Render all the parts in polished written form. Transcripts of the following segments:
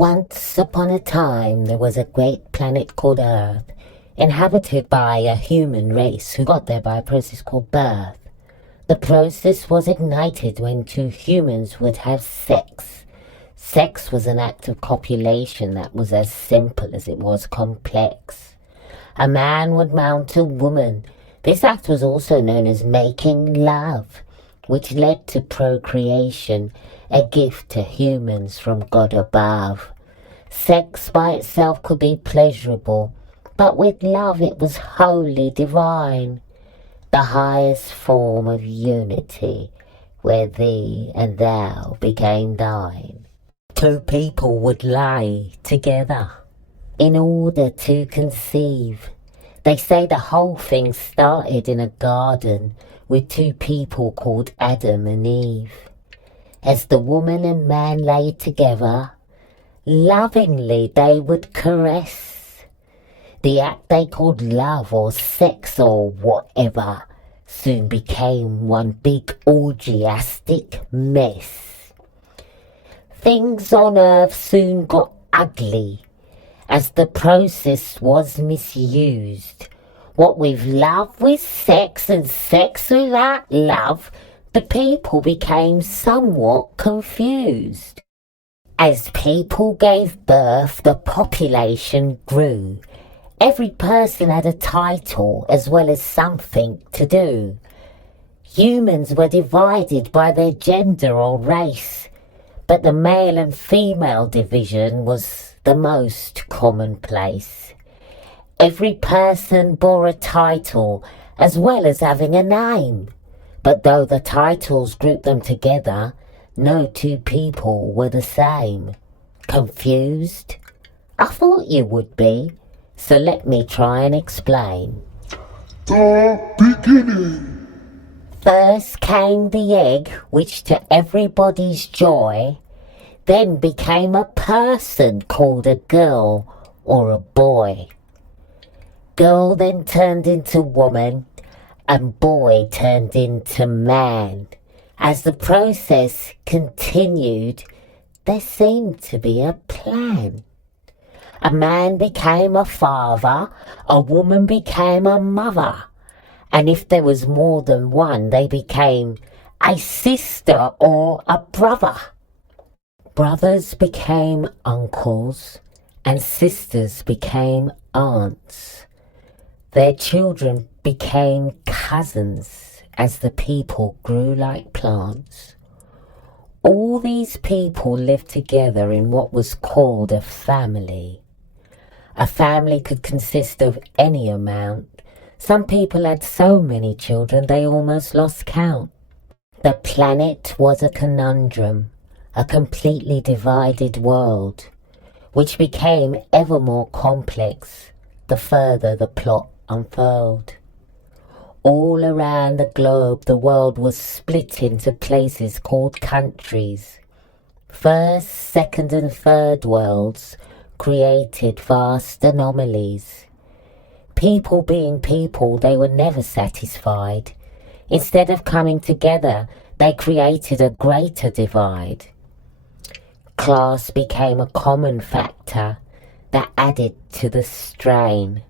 Once upon a time, there was a great planet called Earth, inhabited by a human race who got there by a process called birth. The process was ignited when two humans would have sex. Sex was an act of copulation that was as simple as it was complex. A man would mount a woman. This act was also known as making love, which led to procreation, a gift to humans from God above. Sex by itself could be pleasurable, but with love it was wholly divine, the highest form of unity, where thee and thou became thine. Two people would lie together in order to conceive. They say the whole thing started in a garden with two people called Adam and Eve. As the woman and man lay together, lovingly they would caress. The act they called love or sex or whatever soon became one big orgiastic mess. Things on Earth soon got ugly as the process was misused. What with love with sex and sex without love, the people became somewhat confused. As people gave birth, the population grew. Every person had a title as well as something to do. Humans were divided by their gender or race, but the male and female division was the most commonplace. Every person bore a title as well as having a name. But though the titles grouped them together, no two people were the same. Confused? I thought you would be, so let me try and explain. The beginning. First came the egg, which to everybody's joy, then became a person called a girl or a boy. Girl then turned into woman, and boy turned into man. As the process continued, there seemed to be a plan. A man became a father, a woman became a mother, and if there was more than one, they became a sister or a brother. Brothers became uncles, and sisters became aunts. Their children became cousins as the people grew like plants. All these people lived together in what was called a family. A family could consist of any amount. Some people had so many children they almost lost count. The planet was a conundrum, a completely divided world, which became ever more complex the further the plot unfurled. All around the globe, the world was split into places called countries. First, second and third worlds created vast anomalies. People being people, they were never satisfied. Instead of coming together, they created a greater divide. Class became a common factor that added to the strain.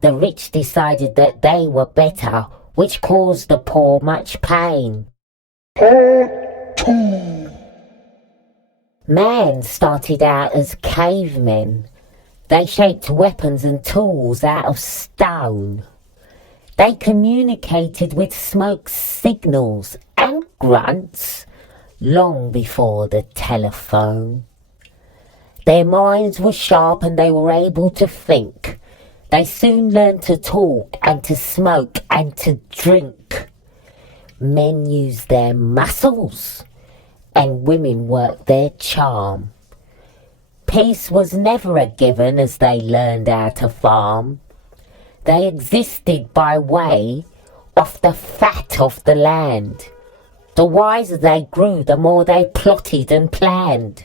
The rich decided that they were better, which caused the poor much pain. Part 2. Man started out as cavemen. They shaped weapons and tools out of stone. They communicated with smoke signals and grunts long before the telephone. Their minds were sharp and they were able to think. They soon learned to talk and to smoke and to drink. Men used their muscles and women worked their charm. Peace was never a given as they learned how to farm. They existed by way of the fat of the land. The wiser they grew, the more they plotted and planned.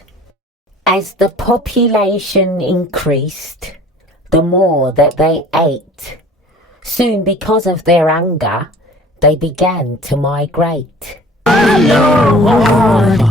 As the population increased, the more that they ate. Soon, because of their hunger, they began to migrate. Our Lord,